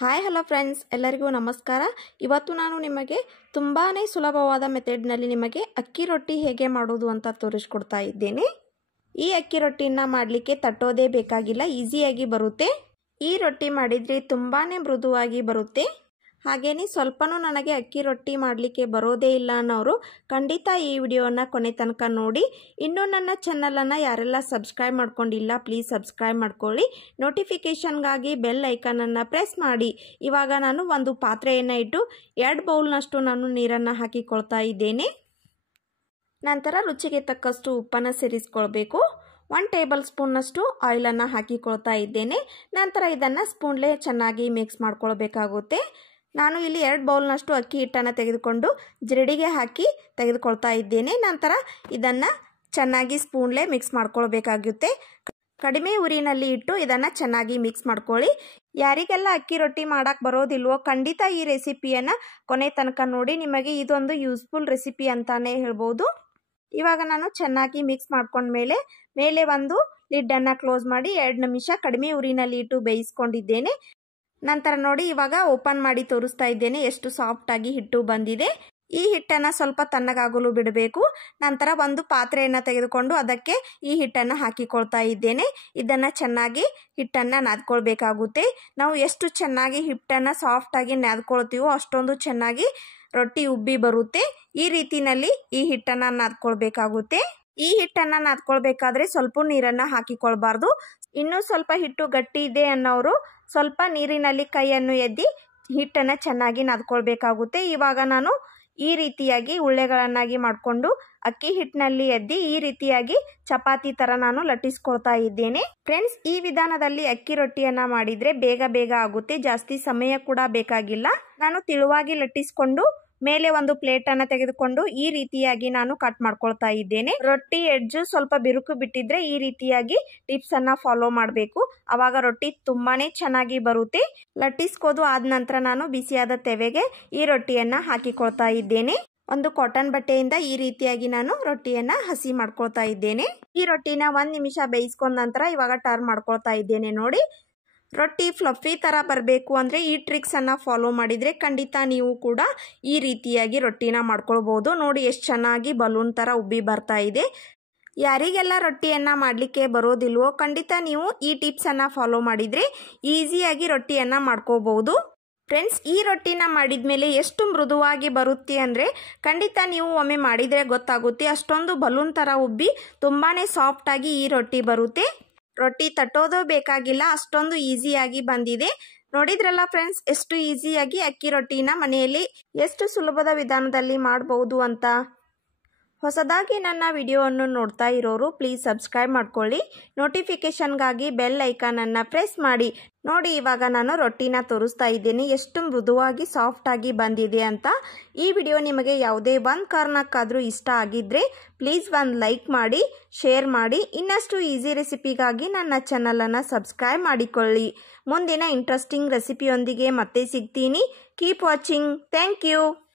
Hi hello friends, ಎಲ್ಲರಿಗೂ ನಮಸ್ಕಾರ. ಇವತ್ತು ನಾನು ನಿಮಗೆ ತುಂಬಾನೇ ಸುಲಭವಾದ ಮೆಥಡ್ನಲ್ಲಿ ನಿಮಗೆ ಅಕ್ಕಿ ರೊಟ್ಟಿ ಹೇಗೆ ಮಾಡೋದು ಅಂತ ತೋರಿಸ್ಕೊಡ್ತಾ ಇದ್ದೇನೆ. ಈ ಅಕ್ಕಿ ರೊಟ್ಟಿನ ಮಾಡಲಿಕ್ಕೆ ತಟ್ಟೋದೇ ಬೇಕಾಗಿಲ್ಲ, ಈಸಿಯಾಗಿ ಬರುತ್ತೆ. ಈ ರೊಟ್ಟಿ ಮಾಡಿದರೆ ತುಂಬಾನೇ ಮೃದುವಾಗಿ ಬರುತ್ತೆ. ಹಾಗೇನೆ ಸ್ವಲ್ಪನೂ ನನಗೆ ಅಕ್ಕಿ ರೊಟ್ಟಿ ಮಾಡಲಿಕ್ಕೆ ಬರೋದೇ ಇಲ್ಲ ಅನ್ನೋರು ಖಂಡಿತ ಈ ವಿಡಿಯೋನ ಕೊನೆ ತನಕ ನೋಡಿ. ಇನ್ನೂ ನನ್ನ ಚಾನಲನ್ನು ಯಾರೆಲ್ಲ ಸಬ್ಸ್ಕ್ರೈಬ್ ಮಾಡ್ಕೊಂಡಿಲ್ಲ ಪ್ಲೀಸ್ ಸಬ್ಸ್ಕ್ರೈಬ್ ಮಾಡ್ಕೊಳ್ಳಿ. ನೋಟಿಫಿಕೇಷನ್ಗಾಗಿ ಬೆಲ್ ಐಕನನ್ನು ಪ್ರೆಸ್ ಮಾಡಿ. ಇವಾಗ ನಾನು ಒಂದು ಪಾತ್ರೆಯನ್ನು ಇಟ್ಟು 2 ಬೌಲ್ನಷ್ಟು ನಾನು ನೀರನ್ನು ಹಾಕಿಕೊಳ್ತಾ ಇದ್ದೇನೆ. ನಂತರ ರುಚಿಗೆ ತಕ್ಕಷ್ಟು ಉಪ್ಪನ್ನು ಸೇರಿಸ್ಕೊಳ್ಬೇಕು. 1 ಟೇಬಲ್ ಸ್ಪೂನ್ನಷ್ಟು ಆಯಿಲನ್ನು ಹಾಕಿಕೊಳ್ತಾ ಇದ್ದೇನೆ. ನಂತರ ಇದನ್ನು ಸ್ಪೂನ್ಲೇ ಚೆನ್ನಾಗಿ ಮಿಕ್ಸ್ ಮಾಡ್ಕೊಳ್ಬೇಕಾಗುತ್ತೆ. ನಾನು ಇಲ್ಲಿ 2 ಬೌಲ್ನಷ್ಟು ಅಕ್ಕಿ ಹಿಟ್ಟನ್ನು ತೆಗೆದುಕೊಂಡು ಜರಡಿಗೆ ಹಾಕಿ ತೆಗೆದುಕೊಳ್ತಾ ಇದ್ದೇನೆ. ನಂತರ ಇದನ್ನು ಚೆನ್ನಾಗಿ ಸ್ಪೂನ್ಲೇ ಮಿಕ್ಸ್ ಮಾಡ್ಕೊಳ್ಬೇಕಾಗುತ್ತೆ. ಕಡಿಮೆ ಉರಿನಲ್ಲಿ ಇಟ್ಟು ಇದನ್ನು ಚೆನ್ನಾಗಿ ಮಿಕ್ಸ್ ಮಾಡ್ಕೊಳ್ಳಿ. ಯಾರಿಗೆಲ್ಲ ಅಕ್ಕಿ ರೊಟ್ಟಿ ಮಾಡಕ್ಕೆ ಬರೋದಿಲ್ವೋ ಖಂಡಿತ ಈ ರೆಸಿಪಿಯನ್ನು ಕೊನೆ ತನಕ ನೋಡಿ. ನಿಮಗೆ ಇದೊಂದು ಯೂಸ್ಫುಲ್ ರೆಸಿಪಿ ಅಂತಾನೆ ಹೇಳ್ಬೋದು. ಇವಾಗ ನಾನು ಚೆನ್ನಾಗಿ ಮಿಕ್ಸ್ ಮಾಡ್ಕೊಂಡ್ಮೇಲೆ ಮೇಲೆ ಒಂದು ಲಿಡ್ಡನ್ನು ಕ್ಲೋಸ್ ಮಾಡಿ 2 ನಿಮಿಷ ಕಡಿಮೆ ಉರಿನಲ್ಲಿ ಇಟ್ಟು ಬೇಯಿಸ್ಕೊಂಡಿದ್ದೇನೆ. ನಂತರ ನೋಡಿ ಇವಾಗ ಓಪನ್ ಮಾಡಿ ತೋರಿಸ್ತಾ ಇದ್ದೇನೆ ಎಷ್ಟು ಸಾಫ್ಟ್ ಆಗಿ ಹಿಟ್ಟು ಬಂದಿದೆ. ಈ ಹಿಟ್ಟನ್ನು ಸ್ವಲ್ಪ ತಣ್ಣಗಾಗಲು ಬಿಡಬೇಕು. ನಂತರ ಒಂದು ಪಾತ್ರೆಯನ್ನು ತೆಗೆದುಕೊಂಡು ಅದಕ್ಕೆ ಈ ಹಿಟ್ಟನ್ನು ಹಾಕಿಕೊಳ್ತಾ ಇದ್ದೇನೆ. ಇದನ್ನು ಚೆನ್ನಾಗಿ ಹಿಟ್ಟನ್ನು ನಾದ್ಕೊಳ್ಬೇಕಾಗುತ್ತೆ. ನಾವು ಎಷ್ಟು ಚೆನ್ನಾಗಿ ಹಿಟ್ಟನ್ನು ಸಾಫ್ಟಾಗಿ ನಾದ್ಕೊಳ್ತೀವೋ ಅಷ್ಟೊಂದು ಚೆನ್ನಾಗಿ ರೊಟ್ಟಿ ಉಬ್ಬಿ ಬರುತ್ತೆ. ಈ ರೀತಿನಲ್ಲಿ ಈ ಹಿಟ್ಟನ್ನು ನಾದ್ಕೊಳ್ಬೇಕಾಗುತ್ತೆ. ಈ ಹಿಟ್ಟನ್ನು ನಾದ್ಕೊಳ್ಬೇಕಾದ್ರೆ ಸ್ವಲ್ಪ ನೀರನ್ನು ಹಾಕಿಕೊಳ್ಬಾರ್ದು. ಇನ್ನೂ ಸ್ವಲ್ಪ ಹಿಟ್ಟು ಗಟ್ಟಿ ಇದೆ ಅನ್ನೋರು ಸ್ವಲ್ಪ ನೀರಿನಲ್ಲಿ ಕೈಯನ್ನು ಎದ್ದಿ ಹಿಟ್ಟನ್ನು ಚೆನ್ನಾಗಿ ನಾದ್ಕೊಳ್ಬೇಕಾಗುತ್ತೆ. ಇವಾಗ ನಾನು ಈ ರೀತಿಯಾಗಿ ಉಳ್ಳೆಗಳನ್ನಾಗಿ ಮಾಡಿಕೊಂಡು ಅಕ್ಕಿ ಹಿಟ್ಟಿನಲ್ಲಿ ಎದ್ದಿ ಈ ರೀತಿಯಾಗಿ ಚಪಾತಿ ಥರ ನಾನು ಲಟ್ಟಿಸ್ಕೊಳ್ತಾ ಇದ್ದೇನೆ. ಫ್ರೆಂಡ್ಸ್, ಈ ವಿಧಾನದಲ್ಲಿ ಅಕ್ಕಿ ರೊಟ್ಟಿಯನ್ನು ಮಾಡಿದರೆ ಬೇಗ ಆಗುತ್ತೆ, ಜಾಸ್ತಿ ಸಮಯ ಕೂಡ ಬೇಕಾಗಿಲ್ಲ. ನಾನು ತಿಳುವಾಗಿ ಲಟ್ಟಿಸ್ಕೊಂಡು ಮೇಲೆ ಒಂದು ಪ್ಲೇಟನ್ನು ತೆಗೆದುಕೊಂಡು ಈ ರೀತಿಯಾಗಿ ನಾನು ಕಟ್ ಮಾಡ್ಕೊಳ್ತಾ ಇದ್ದೇನೆ. ರೊಟ್ಟಿ ಎಡ್ಜು ಸ್ವಲ್ಪ ಬಿರುಕು ಬಿಟ್ಟಿದ್ರೆ ಈ ರೀತಿಯಾಗಿ ಟಿಪ್ಸ್ ಅನ್ನ ಫಾಲೋ ಮಾಡಬೇಕು. ಅವಾಗ ರೊಟ್ಟಿ ತುಂಬಾನೇ ಚೆನ್ನಾಗಿ ಬರುತ್ತೆ. ಲಟ್ಟಿಸ್ಕೋದು ಆದ ನಂತರ ನಾನು ಬಿಸಿಯಾದ ತೆವೆಗೆ ಈ ರೊಟ್ಟಿಯನ್ನ ಹಾಕಿಕೊಳ್ತಾ ಇದ್ದೇನೆ. ಒಂದು ಕಾಟನ್ ಬಟ್ಟೆಯಿಂದ ಈ ರೀತಿಯಾಗಿ ನಾನು ರೊಟ್ಟಿಯನ್ನ ಹಸಿ ಮಾಡ್ಕೊಳ್ತಾ ಇದ್ದೇನೆ. ಈ ರೊಟ್ಟಿನ 1 ನಿಮಿಷ ಬೇಯಿಸ್ಕೊಂಡ ನಂತರ ಇವಾಗ ಟರ್ನ್ ಮಾಡ್ಕೊಳ್ತಾ ಇದ್ದೇನೆ. ನೋಡಿ, ರೊಟ್ಟಿ ಫ್ಲಫಿ ಥರ ಬರಬೇಕು ಅಂದರೆ ಈ ಟ್ರಿಕ್ಸನ್ನು ಫಾಲೋ ಮಾಡಿದರೆ ಖಂಡಿತ ನೀವು ಕೂಡ ಈ ರೀತಿಯಾಗಿ ರೊಟ್ಟಿನ ಮಾಡ್ಕೊಳ್ಬೋದು. ನೋಡಿ ಎಷ್ಟು ಚೆನ್ನಾಗಿ ಬಲೂನ್ ಥರ ಉಬ್ಬಿ ಬರ್ತಾ ಇದೆ. ಯಾರಿಗೆಲ್ಲ ರೊಟ್ಟಿಯನ್ನು ಮಾಡಲಿಕ್ಕೆ ಬರೋದಿಲ್ವೋ ಖಂಡಿತ ನೀವು ಈ ಟಿಪ್ಸನ್ನು ಫಾಲೋ ಮಾಡಿದರೆ ಈಸಿಯಾಗಿ ರೊಟ್ಟಿಯನ್ನು ಮಾಡ್ಕೋಬಹುದು. ಫ್ರೆಂಡ್ಸ್, ಈ ರೊಟ್ಟಿನ ಮಾಡಿದ ಮೇಲೆ ಎಷ್ಟು ಮೃದುವಾಗಿ ಬರುತ್ತೆ ಅಂದರೆ ಖಂಡಿತ ನೀವು ಒಮ್ಮೆ ಮಾಡಿದರೆ ಗೊತ್ತಾಗುತ್ತೆ. ಅಷ್ಟೊಂದು ಬಲೂನ್ ಥರ ಉಬ್ಬಿ ತುಂಬಾ ಸಾಫ್ಟಾಗಿ ಈ ರೊಟ್ಟಿ ಬರುತ್ತೆ. ರೊಟ್ಟಿ ತಟ್ಟೋದು ಬೇಕಾಗಿಲ್ಲ, ಅಷ್ಟೊಂದು ಈಸಿಯಾಗಿ ಬಂದಿದೆ. ನೋಡಿದ್ರಲ್ಲ ಫ್ರೆಂಡ್ಸ್, ಎಷ್ಟು ಈಸಿಯಾಗಿ ಅಕ್ಕಿ ರೊಟ್ಟಿನ ಮನೆಯಲ್ಲಿ ಎಷ್ಟು ಸುಲಭದ ವಿಧಾನದಲ್ಲಿ ಮಾಡಬಹುದು ಅಂತ. ಹೊಸದಾಗಿ ನನ್ನ ವಿಡಿಯೋವನ್ನು ನೋಡ್ತಾ ಇರೋರು ಪ್ಲೀಸ್ ಸಬ್ಸ್ಕ್ರೈಬ್ ಮಾಡ್ಕೊಳ್ಳಿ. ನೋಟಿಫಿಕೇಷನ್ಗಾಗಿ ಬೆಲ್ ಐಕಾನನ್ನು ಪ್ರೆಸ್ ಮಾಡಿ. ನೋಡಿ, ಇವಾಗ ನಾನು ರೊಟ್ಟಿನ ತೋರಿಸ್ತಾ ಇದ್ದೇನೆ ಎಷ್ಟು ಮೃದುವಾಗಿ ಸಾಫ್ಟಾಗಿ ಬಂದಿದೆ ಅಂತ. ಈ ವಿಡಿಯೋ ನಿಮಗೆ ಯಾವುದೇ ಒಂದು ಕಾರಣಕ್ಕಾದರೂ ಇಷ್ಟ ಆಗಿದ್ದರೆ ಪ್ಲೀಸ್ ಒಂದು ಲೈಕ್ ಮಾಡಿ, ಶೇರ್ ಮಾಡಿ. ಇನ್ನಷ್ಟು ಈಸಿ ರೆಸಿಪಿಗಾಗಿ ನನ್ನ ಚಾನಲನ್ನು ಸಬ್ಸ್ಕ್ರೈಬ್ ಮಾಡಿಕೊಳ್ಳಿ. ಮುಂದಿನ ಇಂಟ್ರೆಸ್ಟಿಂಗ್ ರೆಸಿಪಿಯೊಂದಿಗೆ ಮತ್ತೆ ಸಿಗ್ತೀನಿ. Keep watching. Thank you.